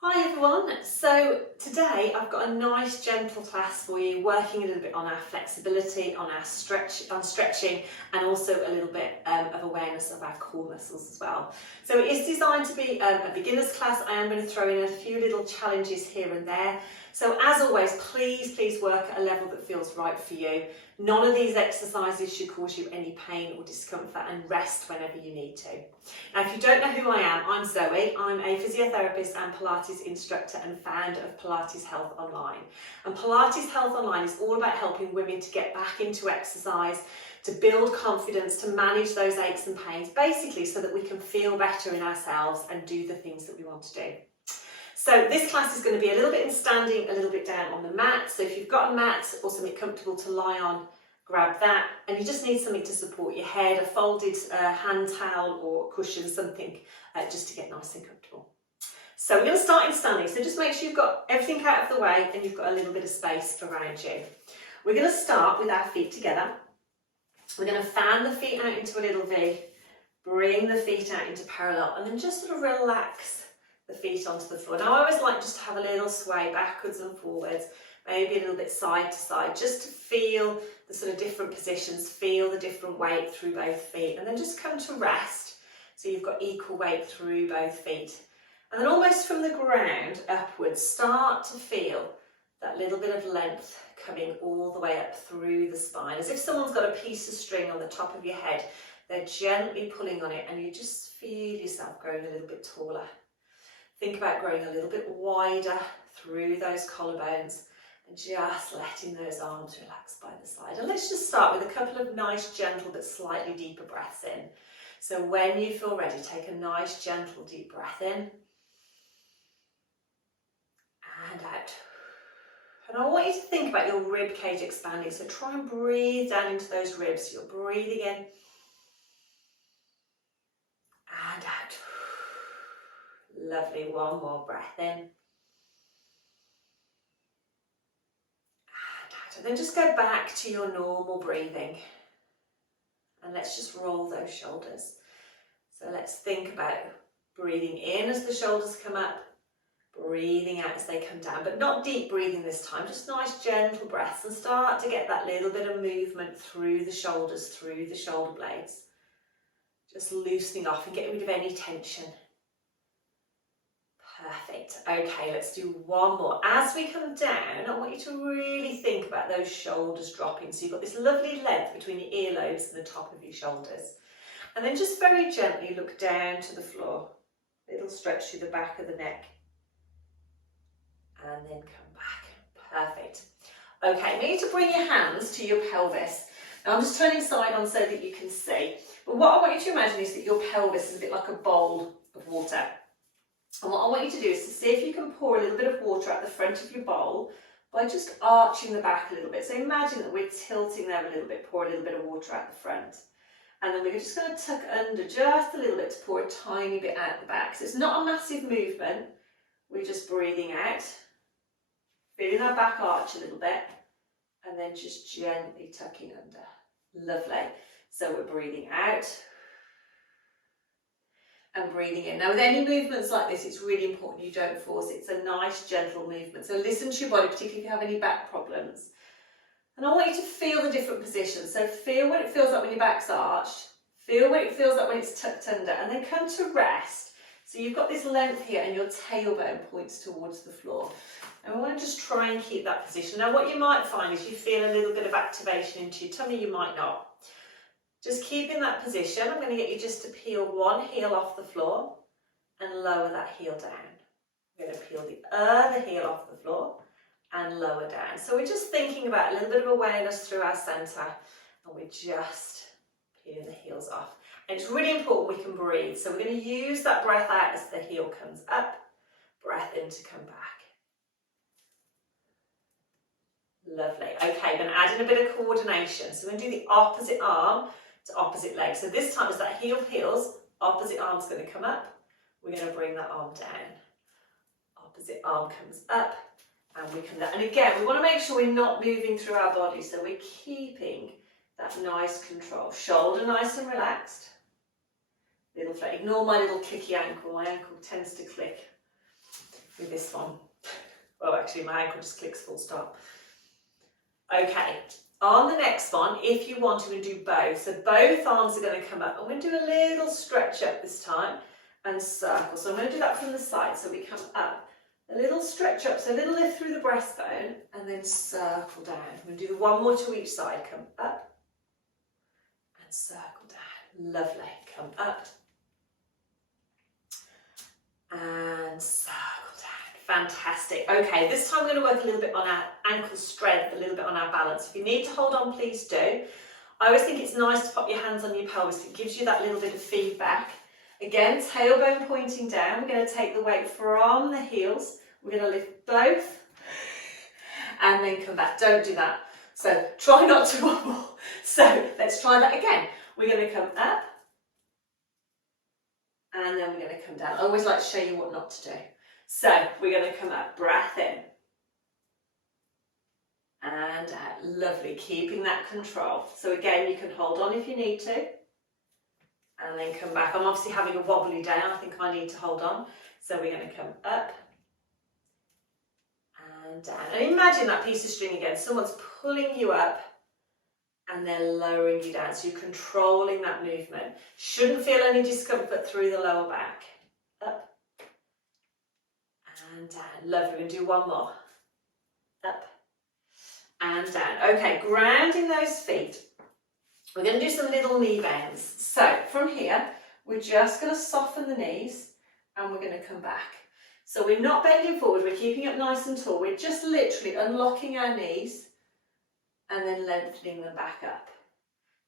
Hi everyone, so today I've got a nice gentle class for you, working a little bit on our flexibility, on stretching, and also a little bit of awareness of our core muscles as well. So it is designed to be a beginner's class. I am going to throw in a few little challenges here and there. So as always, please work at a level that feels right for you. None of these exercises should cause you any pain or discomfort, and rest whenever you need to. Now, if you don't know who I am, I'm Zoe. I'm a physiotherapist and Pilates instructor and founder of Pilates Health Online. And Pilates Health Online is all about helping women to get back into exercise, to build confidence, to manage those aches and pains, basically so that we can feel better in ourselves and do the things that we want to do. So this class is going to be a little bit in standing, a little bit down on the mat. So if you've got a mat or something comfortable to lie on, grab that. And you just need something to support your head, a folded hand towel or cushion, something just to get nice and comfortable. So we're going to start in standing. So just make sure you've got everything out of the way and you've got a little bit of space around you. We're going to start with our feet together. We're going to fan the feet out into a little V, bring the feet out into parallel, and then just sort of relax the feet onto the floor. Now I always like just to have a little sway backwards and forwards, maybe a little bit side to side, just to feel the sort of different positions, feel the different weight through both feet, and then just come to rest. So you've got equal weight through both feet. And then almost from the ground upwards, start to feel that little bit of length coming all the way up through the spine, as if someone's got a piece of string on the top of your head. They're gently pulling on it and you just feel yourself growing a little bit taller. Think about growing a little bit wider through those collarbones and just letting those arms relax by the side. And let's just start with a couple of nice, gentle, but slightly deeper breaths in. So when you feel ready, take a nice, gentle, deep breath in and out. And I want you to think about your rib cage expanding. So try and breathe down into those ribs. You're breathing in and out. Lovely, one more breath in and out. And then just go back to your normal breathing and let's just roll those shoulders. So let's think about breathing in as the shoulders come up, breathing out as they come down, but not deep breathing this time, just nice gentle breaths, and start to get that little bit of movement through the shoulders, through the shoulder blades. Just loosening off and getting rid of any tension. Perfect. Okay, let's do one more. As we come down, I want you to really think about those shoulders dropping. So you've got this lovely length between your earlobes and the top of your shoulders. And then just very gently look down to the floor. Little stretch through the back of the neck. And then come back. Perfect. Okay, I need to bring your hands to your pelvis. Now I'm just turning side on so that you can see. But what I want you to imagine is that your pelvis is a bit like a bowl of water. And what I want you to do is to see if you can pour a little bit of water at the front of your bowl by just arching the back a little bit. So imagine that we're tilting there a little bit, pour a little bit of water at the front. And then we're just going to tuck under just a little bit to pour a tiny bit out the back. So it's not a massive movement. We're just breathing out, feeling our back arch a little bit, and then just gently tucking under. Lovely. So we're breathing out and breathing in. Now with any movements like this, it's really important you don't force it. It's a nice gentle movement. So listen to your body, particularly if you have any back problems. And I want you to feel the different positions. So feel what it feels like when your back's arched. Feel what it feels like when it's tucked under. And then come to rest. So you've got this length here and your tailbone points towards the floor. And we want to just try and keep that position. Now what you might find is you feel a little bit of activation into your tummy, you might not. Just keep in that position. I'm going to get you just to peel one heel off the floor and lower that heel down. We're going to peel the other heel off the floor and lower down. So we're just thinking about a little bit of awareness through our centre, and we're just peeling the heels off. And it's really important we can breathe. So we're going to use that breath out as the heel comes up, breath in to come back. Lovely. Okay, then add in a bit of coordination. So we're going to do the opposite arm to opposite leg. So this time as that heel peels, opposite arm's going to come up. We're going to bring that arm down. Opposite arm comes up and we come down. And again, we want to make sure we're not moving through our body. So we're keeping that nice control. Shoulder nice and relaxed. Little flex. Ignore my little clicky ankle. My ankle tends to click. with this one. Well, actually my ankle just clicks full stop. Okay, on the next one, if you want to, do both. So both arms are going to come up. I'm going to do a little stretch up this time and circle. So I'm going to do that from the side. So we come up, a little stretch up, so a little lift through the breastbone, and then circle down. I'm going to do one more to each side. Come up and circle down. Lovely. Come up and circle down. Fantastic. Okay, this time we're going to work a little bit on our ankle strength, a little bit on our balance. If you need to hold on, please do. I always think it's nice to pop your hands on your pelvis. It gives you that little bit of feedback. Again, tailbone pointing down. We're going to take the weight from the heels. We're going to lift both and then come back. Don't do that. So try not to wobble. So let's try that again. We're going to come up and then we're going to come down. I always like to show you what not to do. So we're going to come up, breath in and out. Lovely, keeping that control. So again, you can hold on if you need to and then come back. I'm obviously having a wobbly day. I think I need to hold on. So we're going to come up and down. And imagine that piece of string again. Someone's pulling you up and then lowering you down. So you're controlling that movement. Shouldn't feel any discomfort through the lower back. Up and down. Lovely. We'll do one more. Up and down. Okay, grounding those feet. We're going to do some little knee bends. So from here, we're just going to soften the knees and we're going to come back. So we're not bending forward, we're keeping it nice and tall. We're just literally unlocking our knees and then lengthening them back up.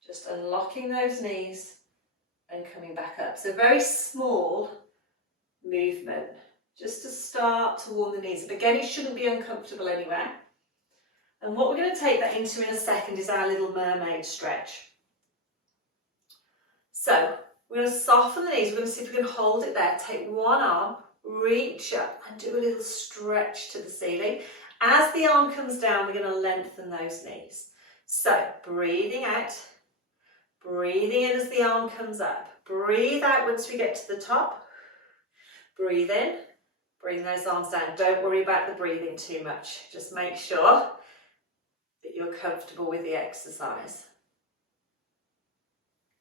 Just unlocking those knees and coming back up. So very small movement, just to start to warm the knees up. Again, it shouldn't be uncomfortable anywhere. And what we're going to take that into in a second is our little mermaid stretch. So we're going to soften the knees. We're going to see if we can hold it there. Take one arm, reach up and do a little stretch to the ceiling. As the arm comes down, we're going to lengthen those knees. So breathing out, breathing in as the arm comes up. Breathe out once we get to the top. Breathe in, bring those arms down. Don't worry about the breathing too much. Just make sure that you're comfortable with the exercise.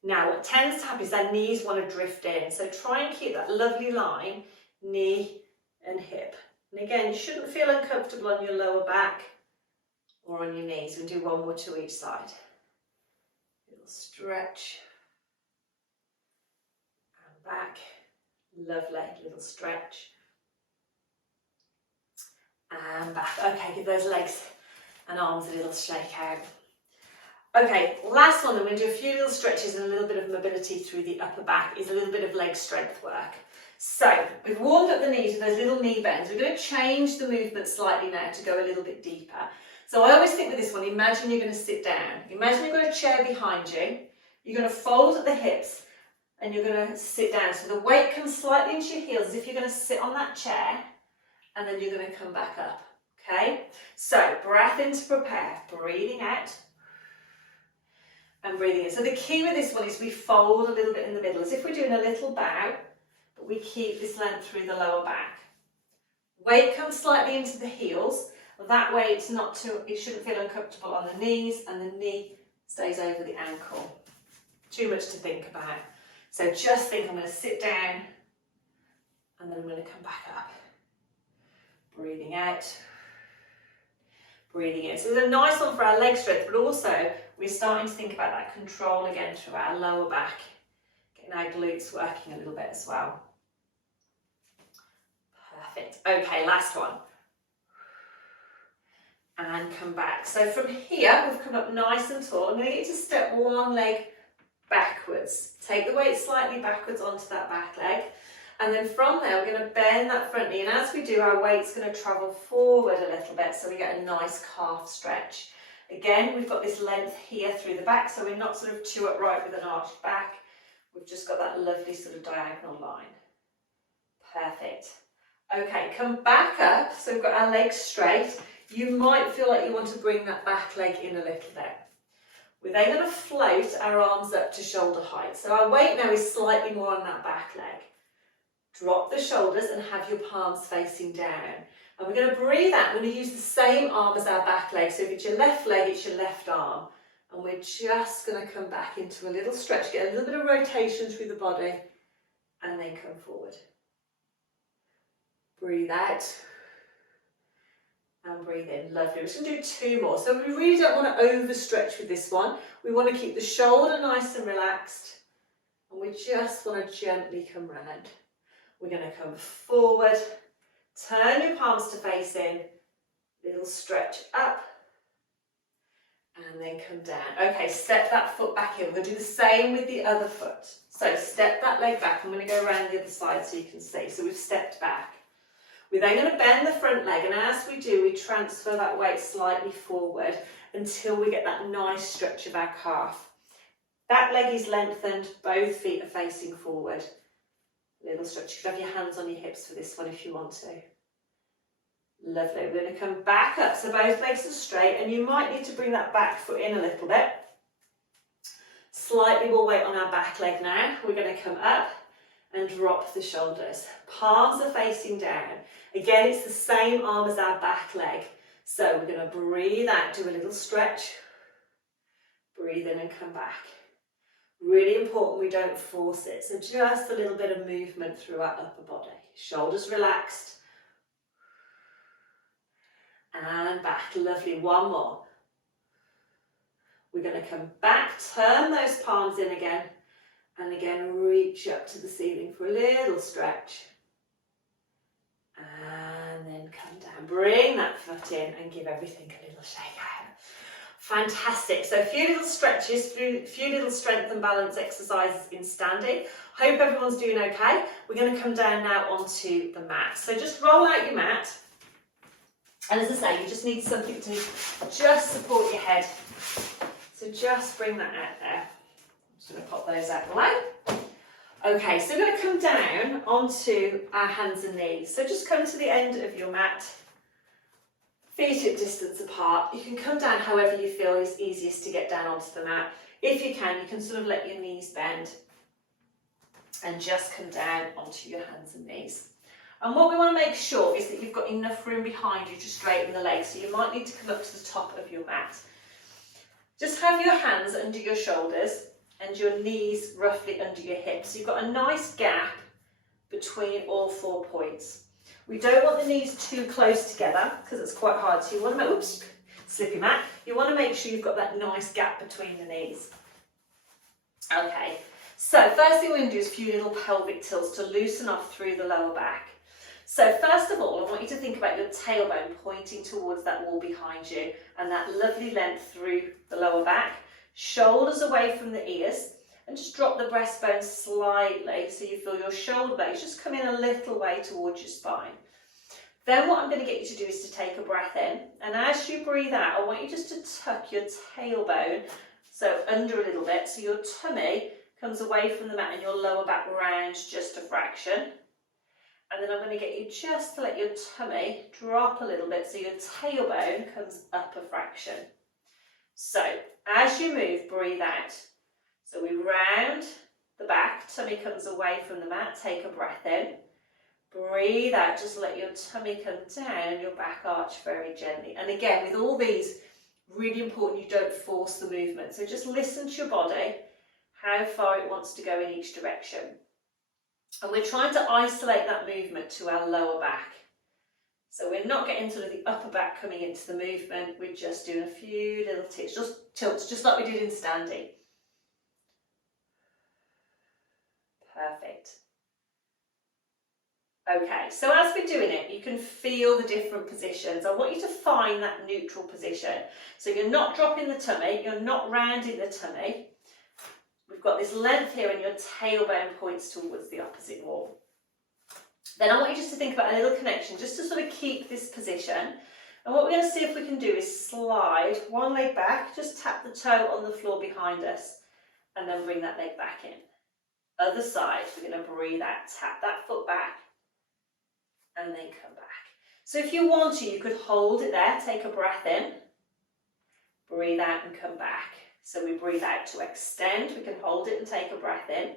Now, what tends to happen is our knees want to drift in. So try and keep that lovely line, knee and hip. And again, you shouldn't feel uncomfortable on your lower back or on your knees. We'll do one more to each side. Little stretch. And back. Lovely. Little stretch. And back. Okay, give those legs and arms a little shake out. Okay, last one, then we're going to do a few little stretches and a little bit of mobility through the upper back. Is a little bit of leg strength work. So we've warmed up the knees with those little knee bends. We're going to change the movement slightly now to go a little bit deeper. So I always think with this one, imagine you're going to sit down. Imagine you've got a chair behind you. You're going to fold at the hips and you're going to sit down. So the weight comes slightly into your heels as if you're going to sit on that chair and then you're going to come back up. Okay, so breath in to prepare, breathing out and breathing in. So the key with this one is we fold a little bit in the middle, as if we're doing a little bow, but we keep this length through the lower back. Weight comes slightly into the heels. That way it shouldn't feel uncomfortable on the knees, and the knee stays over the ankle. Too much to think about. So just think, I'm going to sit down and then I'm going to come back up. Breathing out. Breathing in. So it's a nice one for our leg strength, but also we're starting to think about that control again through our lower back, getting our glutes working a little bit as well. Perfect. Okay, last one. And come back. So from here, we've come up nice and tall. I'm going to get you to step one leg backwards. Take the weight slightly backwards onto that back leg. And then from there, we're going to bend that front knee. And as we do, our weight's going to travel forward a little bit, so we get a nice calf stretch. Again, we've got this length here through the back, so we're not sort of too upright with an arched back. We've just got that lovely sort of diagonal line. Perfect. Okay, come back up. So we've got our legs straight. You might feel like you want to bring that back leg in a little bit. We're then going to float our arms up to shoulder height. So our weight now is slightly more on that back leg. Drop the shoulders and have your palms facing down. And we're going to breathe out. We're going to use the same arm as our back leg. So if it's your left leg, it's your left arm. And we're just going to come back into a little stretch, get a little bit of rotation through the body, and then come forward. Breathe out. And breathe in. Lovely. We're just going to do 2 more. So we really don't want to overstretch with this one. We want to keep the shoulder nice and relaxed. And we just want to gently come round. We're going to come forward. Turn your palms to face in. Little stretch up. And then come down. Okay, step that foot back in. We're going to do the same with the other foot. So step that leg back. I'm going to go around the other side so you can see. So we've stepped back. We're then going to bend the front leg, and as we do, we transfer that weight slightly forward until we get that nice stretch of our calf. That leg is lengthened, both feet are facing forward. Little stretch. You can have your hands on your hips for this one if you want to. Lovely. We're going to come back up, so both legs are straight, and you might need to bring that back foot in a little bit. Slightly more weight on our back leg now. We're going to come up and drop the shoulders. Palms are facing down. Again, it's the same arm as our back leg. So we're going to breathe out, do a little stretch. Breathe in and come back. Really important we don't force it. So just a little bit of movement through our upper body. Shoulders relaxed. And back. Lovely. One more. We're going to come back, turn those palms in again. And again, reach up to the ceiling for a little stretch. And then come down. Bring that foot in and give everything a little shake out. Fantastic. So a few little stretches, a few little strength and balance exercises in standing. Hope everyone's doing okay. We're going to come down now onto the mat. So just roll out your mat. And as I say, you just need something to just support your head. So just bring that out there. I'm just going to pop those out of the way. Okay, so we're going to come down onto our hands and knees. So just come to the end of your mat, feet at distance apart. You can come down however you feel is easiest to get down onto the mat. If you can sort of let your knees bend and just come down onto your hands and knees. And what we want to make sure is that you've got enough room behind you to straighten the legs. So you might need to come up to the top of your mat. Just have your hands under your shoulders and your knees roughly under your hips. So you've got a nice gap between all 4 points. We don't want the knees too close together because it's quite hard. So you want to make, oops, slippy mat. You want to make sure you've got that nice gap between the knees. Okay, so first thing we're going to do is a few little pelvic tilts to loosen off through the lower back. So first of all, I want you to think about your tailbone pointing towards that wall behind you and that lovely length through the lower back. Shoulders away from the ears, and just drop the breastbone slightly so you feel your shoulder blades just come in a little way towards your spine. Then what I'm going to get you to do is to take a breath in, and as you breathe out, I want you just to tuck your tailbone so under a little bit so your tummy comes away from the mat and your lower back rounds just a fraction. And then I'm going to get you just to let your tummy drop a little bit so your tailbone comes up a fraction. So as you move, breathe out. So we round the back, tummy comes away from the mat, take a breath in. Breathe out, just let your tummy come down and your back arch very gently. And again, with all these, really important you don't force the movement. So just listen to your body, how far it wants to go in each direction. And we're trying to isolate that movement to our lower back. So we're not getting sort of the upper back coming into the movement, we're just doing a few little tilts, just like we did in standing. Perfect. Okay, so as we're doing it, you can feel the different positions. I want you to find that neutral position. So you're not dropping the tummy, you're not rounding the tummy. We've got this length here and your tailbone points towards the opposite wall. Then I want you just to think about a little connection, just to sort of keep this position. And what we're going to see if we can do is slide one leg back, just tap the toe on the floor behind us, and then bring that leg back in. Other side, we're going to breathe out, tap that foot back, and then come back. So if you want to, you could hold it there, take a breath in, breathe out and come back. So we breathe out to extend, we can hold it and take a breath in,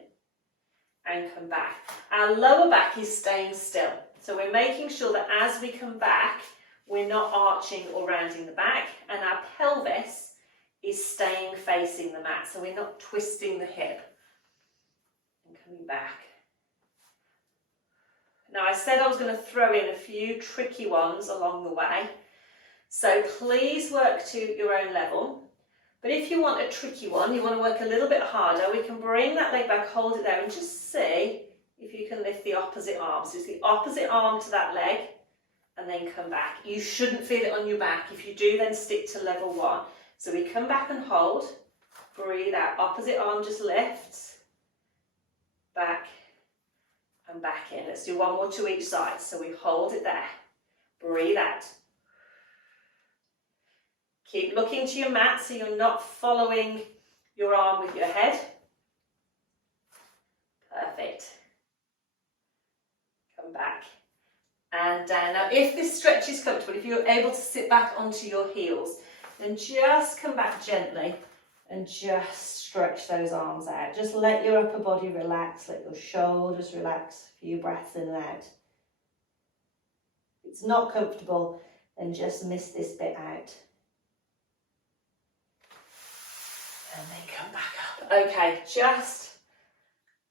and come back. Our lower back is staying still. So we're making sure that as we come back, we're not arching or rounding the back, and our pelvis is staying facing the mat. So we're not twisting the hip and coming back. Now I said I was going to throw in a few tricky ones along the way. So please work to your own level. But if you want a tricky one, you want to work a little bit harder, we can bring that leg back, hold it there, and just see if you can lift the opposite arm. So it's the opposite arm to that leg, and then come back. You shouldn't feel it on your back. If you do, then stick to level 1. So we come back and hold, breathe out, opposite arm just lifts, back and back in. Let's do one more to each side. So we hold it there, breathe out. Keep looking to your mat so you're not following your arm with your head. Perfect. Come back and down. Now if this stretch is comfortable, if you're able to sit back onto your heels, then just come back gently and just stretch those arms out. Just let your upper body relax, let your shoulders relax, a few breaths in and out. If it's not comfortable, then just miss this bit out. And then come back up. Okay, just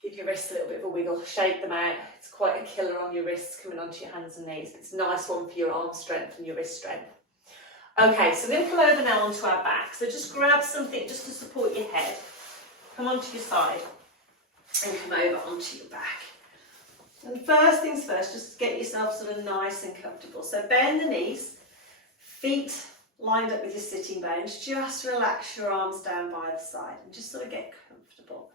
give your wrists a little bit of a wiggle, shake them out. It's quite a killer on your wrists coming onto your hands and knees. It's a nice one for your arm strength and your wrist strength. Okay, so we're going to pull over now onto our back. So just grab something just to support your head. Come onto your side and come over onto your back. And first things first, just get yourself sort of nice and comfortable. So bend the knees, feet lined up with your sitting bones, just relax your arms down by the side and just sort of get comfortable.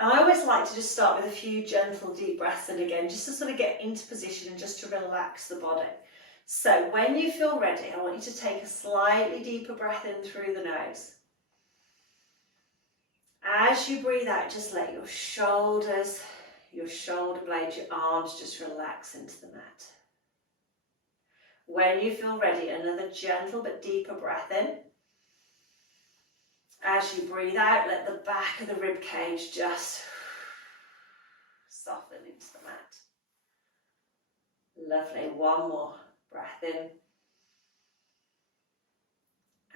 And I always like to just start with a few gentle deep breaths in again, just to sort of get into position and just to relax the body. So when you feel ready, I want you to take a slightly deeper breath in through the nose. As you breathe out, just let your shoulders, your shoulder blades, your arms just relax into the mat. When you feel ready, another gentle but deeper breath in. As you breathe out, let the back of the rib cage just soften into the mat. Lovely. One more breath in.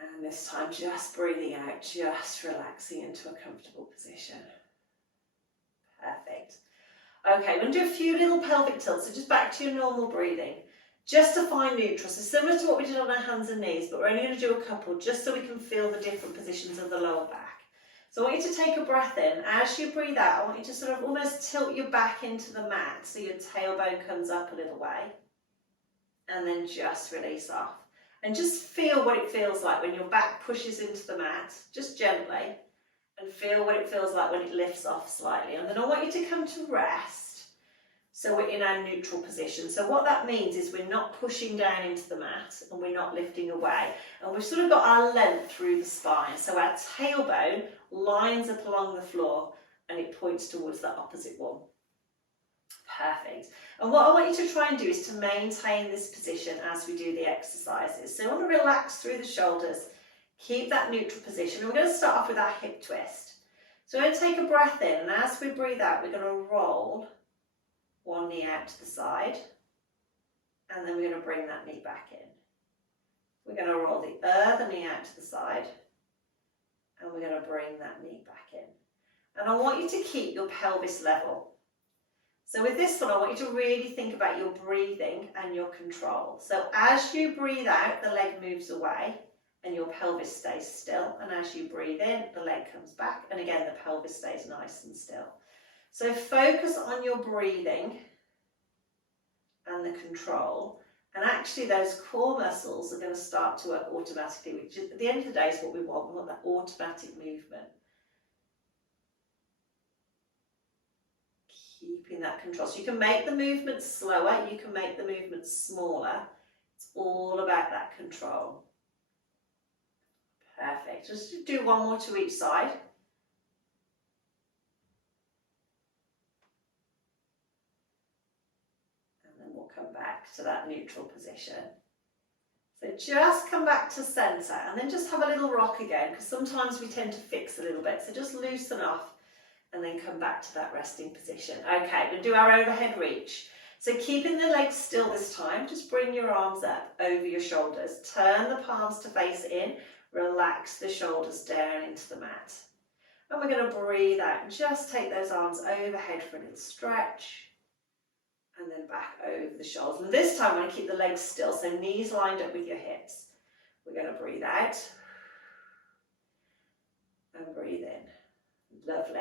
And this time just breathing out, just relaxing into a comfortable position. Perfect. Okay, we're going to do a few little pelvic tilts, so just back to your normal breathing. Just to find neutral, so similar to what we did on our hands and knees, but we're only going to do a couple just so we can feel the different positions of the lower back. So I want you to take a breath in. As you breathe out, I want you to sort of almost tilt your back into the mat so your tailbone comes up a little way. And then just release off. And just feel what it feels like when your back pushes into the mat, just gently, and feel what it feels like when it lifts off slightly. And then I want you to come to rest. So we're in our neutral position. So what that means is we're not pushing down into the mat and we're not lifting away. And we've sort of got our length through the spine. So our tailbone lines up along the floor and it points towards the opposite wall. Perfect. And what I want you to try and do is to maintain this position as we do the exercises. So I want to relax through the shoulders, keep that neutral position. And we're going to start off with our hip twist. So we're going to take a breath in, and as we breathe out, we're going to roll one knee out to the side, and then we're going to bring that knee back in. We're going to roll the other knee out to the side, and we're going to bring that knee back in. And I want you to keep your pelvis level. So with this one, I want you to really think about your breathing and your control. So as you breathe out, the leg moves away and your pelvis stays still. And as you breathe in, the leg comes back. And again, the pelvis stays nice and still. So focus on your breathing and the control. And actually those core muscles are going to start to work automatically, which at the end of the day is what we want. We want that automatic movement. Keeping that control. So you can make the movement slower, you can make the movement smaller. It's all about that control. Perfect. Just do one more to each side. And then we'll come back to that neutral position. So just come back to centre and then just have a little rock again, because sometimes we tend to fix a little bit. So just loosen off and then come back to that resting position. Okay, we'll do our overhead reach. So keeping the legs still this time, just bring your arms up over your shoulders. Turn the palms to face in, relax the shoulders down into the mat. And we're going to breathe out and just take those arms overhead for a little stretch. And then back over the shoulders. And this time we're going to keep the legs still, so knees lined up with your hips. We're going to breathe out and breathe in. Lovely.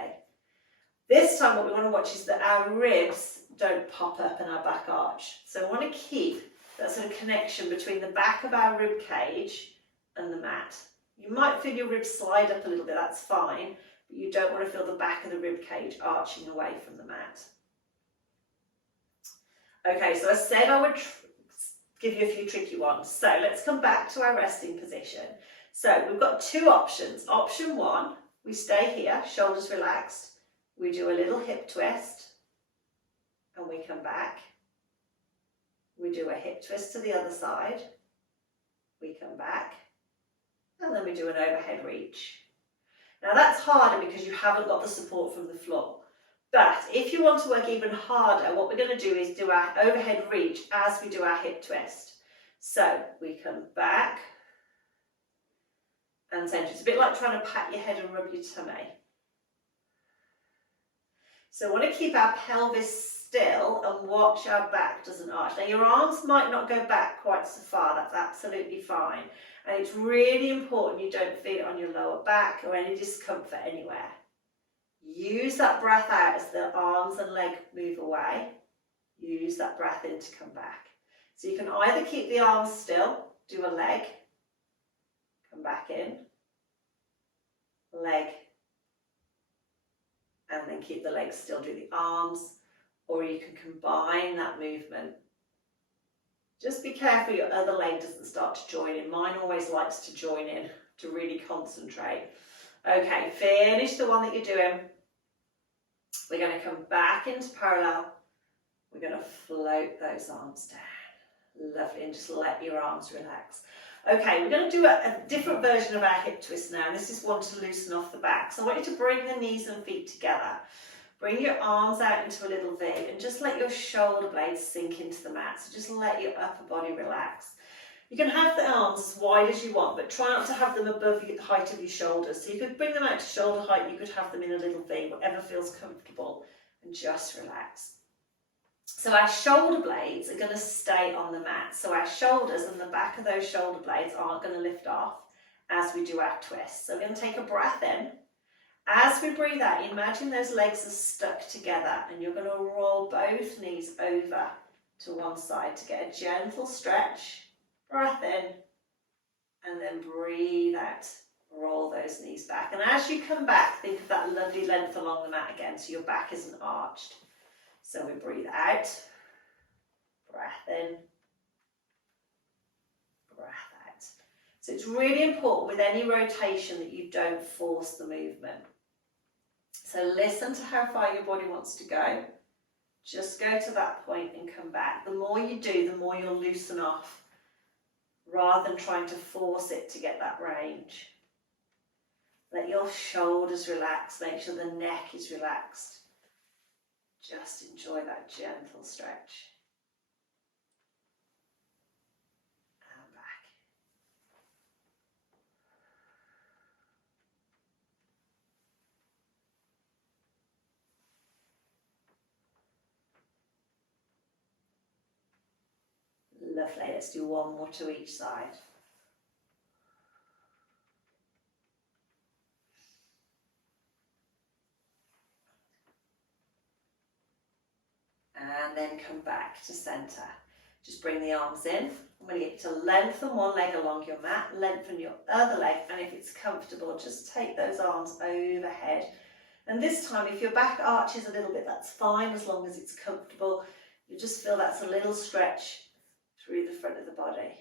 This time what we want to watch is that our ribs don't pop up in our back arch. So we want to keep that sort of connection between the back of our rib cage and the mat. You might feel your ribs slide up a little bit, that's fine, but you don't want to feel the back of the rib cage arching away from the mat. Okay, so I said I would give you a few tricky ones. So let's come back to our resting position. So we've got two options. Option one, we stay here, shoulders relaxed. We do a little hip twist and we come back. We do a hip twist to the other side. We come back and then we do an overhead reach. Now that's harder because you haven't got the support from the floor. But if you want to work even harder, what we're going to do is do our overhead reach as we do our hip twist. So we come back and center. It's a bit like trying to pat your head and rub your tummy. So we want to keep our pelvis still and watch our back doesn't arch. Now your arms might not go back quite so far, that's absolutely fine. And it's really important you don't feel it on your lower back or any discomfort anywhere. Use that breath out as the arms and leg move away. Use that breath in to come back. So you can either keep the arms still, do a leg, come back in, leg, and then keep the legs still, do the arms, or you can combine that movement. Just be careful your other leg doesn't start to join in. Mine always likes to join in to really concentrate. Okay, finish the one that you're doing. We're going to come back into parallel. We're going to float those arms down. Lovely, and just let your arms relax. Okay, we're going to do a different version of our hip twist now, and this is one to loosen off the back. So I want you to bring the knees and feet together. Bring your arms out into a little V and just let your shoulder blades sink into the mat. So just let your upper body relax. You can have the arms as wide as you want, but try not to have them above the height of your shoulders. So you could bring them out to shoulder height, you could have them in a little V, whatever feels comfortable, and just relax. So our shoulder blades are going to stay on the mat. So our shoulders and the back of those shoulder blades aren't going to lift off as we do our twist. So we're going to take a breath in. As we breathe out, imagine those legs are stuck together and you're going to roll both knees over to one side to get a gentle stretch. Breath in and then breathe out. Roll those knees back. And as you come back, think of that lovely length along the mat again so your back isn't arched. So we breathe out, breath in, breath out. So it's really important with any rotation that you don't force the movement. So listen to how far your body wants to go. Just go to that point and come back. The more you do, the more you'll loosen off rather than trying to force it to get that range. Let your shoulders relax, make sure the neck is relaxed. Just enjoy that gentle stretch. And back. Lovely, let's do one more to each side. And then come back to centre. Just bring the arms in. I'm going to get you to lengthen one leg along your mat, lengthen your other leg, and if it's comfortable, just take those arms overhead. And this time, if your back arches a little bit, that's fine as long as it's comfortable. You just feel that's a little stretch through the front of the body.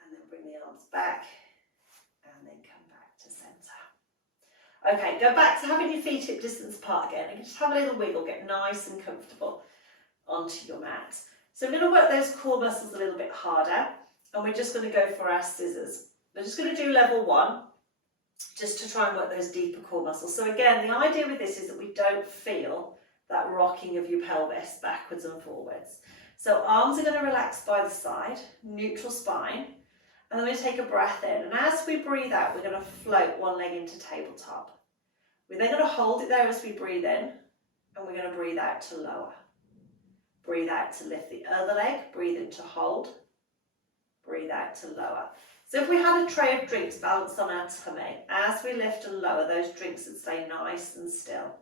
And then bring the arms back, and then come back to centre. Okay, go back to having your feet hip distance apart again and just have a little wiggle, get nice and comfortable onto your mat. So we're going to work those core muscles a little bit harder and we're just going to go for our scissors. We're just going to do level 1 just to try and work those deeper core muscles. So again, the idea with this is that we don't feel that rocking of your pelvis backwards and forwards. So arms are going to relax by the side, neutral spine, and then we take a breath in. And as we breathe out, we're going to float one leg into tabletop. We're then going to hold it there as we breathe in, and we're going to breathe out to lower. Breathe out to lift the other leg, breathe in to hold, breathe out to lower. So if we had a tray of drinks balanced on our tummy, as we lift and lower, those drinks would stay nice and still.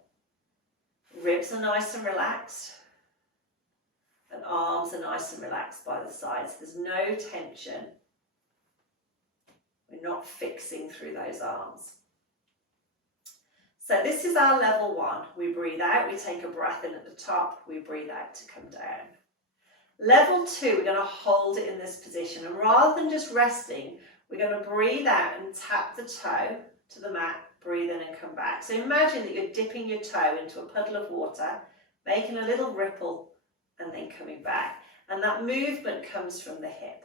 Ribs are nice and relaxed, and arms are nice and relaxed by the sides. There's no tension. We're not fixing through those arms. So this is our level 1. We breathe out, we take a breath in at the top, we breathe out to come down. Level 2, we're going to hold it in this position, and rather than just resting, we're going to breathe out and tap the toe to the mat, breathe in and come back. So imagine that you're dipping your toe into a puddle of water, making a little ripple and then coming back. And that movement comes from the hip.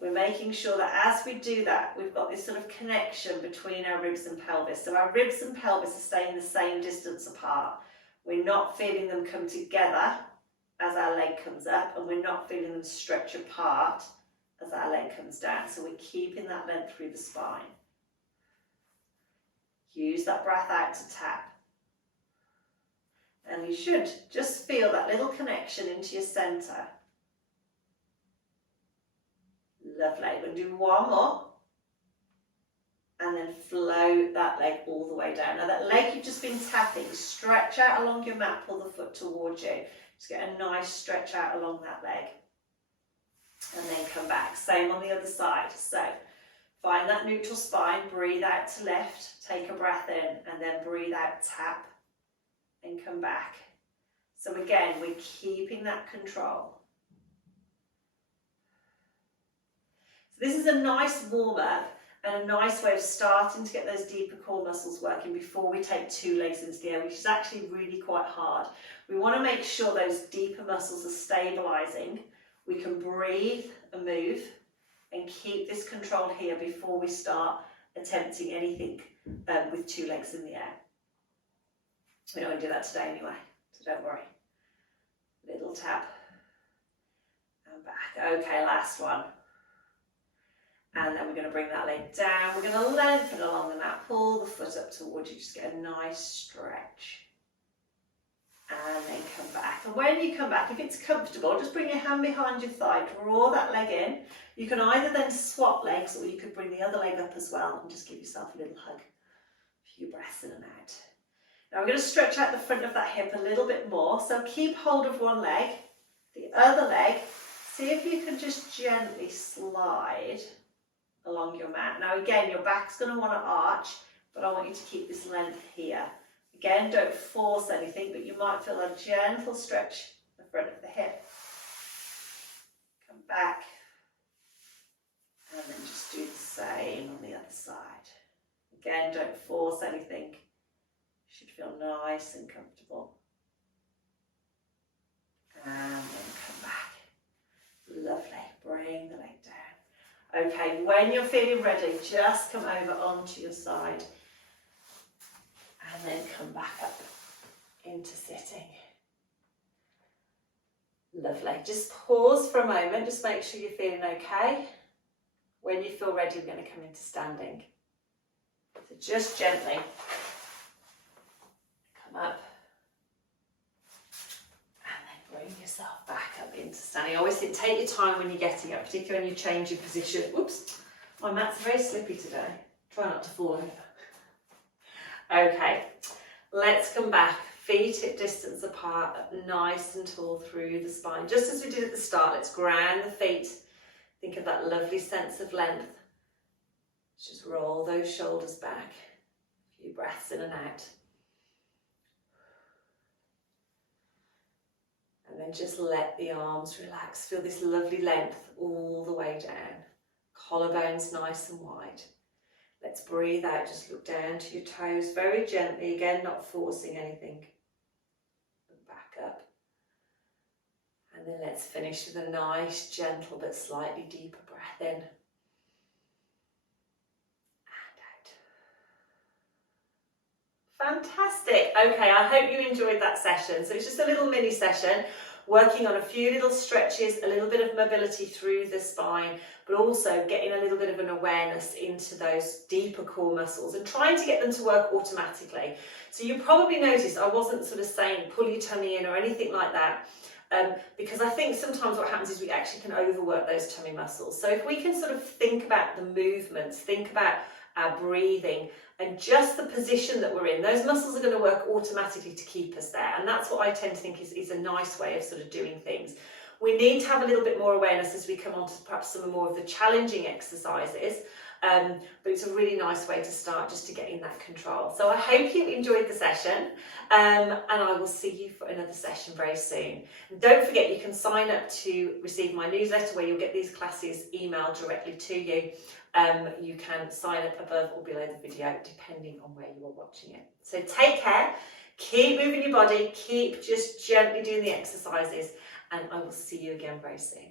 We're making sure that as we do that, we've got this sort of connection between our ribs and pelvis. So our ribs and pelvis are staying the same distance apart. We're not feeling them come together as our leg comes up, and we're not feeling them stretch apart as our leg comes down. So we're keeping that length through the spine. Use that breath out to tap. And you should just feel that little connection into your centre. Lovely. We're going to do one more. And then float that leg all the way down. Now that leg you've just been tapping, stretch out along your mat, pull the foot towards you. Just get a nice stretch out along that leg. And then come back. Same on the other side. So find that neutral spine, breathe out to lift, take a breath in, and then breathe out, tap, and come back. So again, we're keeping that control. So this is a nice warm-up and a nice way of starting to get those deeper core muscles working before we take 2 legs into the air, which is actually really quite hard. We want to make sure those deeper muscles are stabilising. We can breathe and move and keep this control here before we start attempting anything with 2 legs in the air. We're not going to do that today anyway, so don't worry. Little tap and back. Okay, last one. And then we're going to bring that leg down. We're going to lengthen along the mat, pull the foot up towards you, just get a nice stretch. And then come back. And when you come back, if it's comfortable, just bring your hand behind your thigh, draw that leg in. You can either then swap legs, or you could bring the other leg up as well and just give yourself a little hug. A few breaths in and out. Now we're going to stretch out the front of that hip a little bit more. So keep hold of one leg, the other leg. See if you can just gently slide along your mat. Now again, your back's going to want to arch, but I want you to keep this length here. Again, don't force anything, but you might feel a gentle stretch in the front of the hip. Come back. And then just do the same on the other side. Again, don't force anything. You should feel nice and comfortable. And then come back. Lovely. Bring the leg down. Okay, when you're feeling ready, just come over onto your side. And then come back up into sitting. Lovely. Just pause for a moment. Just make sure you're feeling okay. When you feel ready, we're going to come into standing. So just gently come up. And then bring yourself back up into standing. I always think take your time when you're getting up, particularly when you change your position. Oops, my mat's very slippy today. Try not to fall over. Okay, let's come back, feet hip distance apart, nice and tall through the spine. Just as we did at the start, let's ground the feet. Think of that lovely sense of length. Just roll those shoulders back. A few breaths in and out. And then just let the arms relax. Feel this lovely length all the way down. Collarbones nice and wide. Let's breathe out, just look down to your toes very gently, again not forcing anything. And back up. And then let's finish with a nice, gentle but slightly deeper breath in. And Fantastic. Okay, I hope you enjoyed that session. So it's just a little mini session, working on a few little stretches, a little bit of mobility through the spine, but also getting a little bit of an awareness into those deeper core muscles and trying to get them to work automatically. So you probably noticed I wasn't sort of saying pull your tummy in or anything like that. Because I think sometimes what happens is we actually can overwork those tummy muscles. So if we can sort of think about the movements, think about our breathing and just the position that we're in, those muscles are going to work automatically to keep us there. And that's what I tend to think is a nice way of sort of doing things. We need to have a little bit more awareness as we come on to perhaps some more of the challenging exercises. But it's a really nice way to start, just to get in that control. So I hope you enjoyed the session, and I will see you for another session very soon. And don't forget, you can sign up to receive my newsletter where you'll get these classes emailed directly to you. You can sign up above or below the video depending on where you are watching it. So take care, keep moving your body, keep just gently doing the exercises, and I will see you again very soon.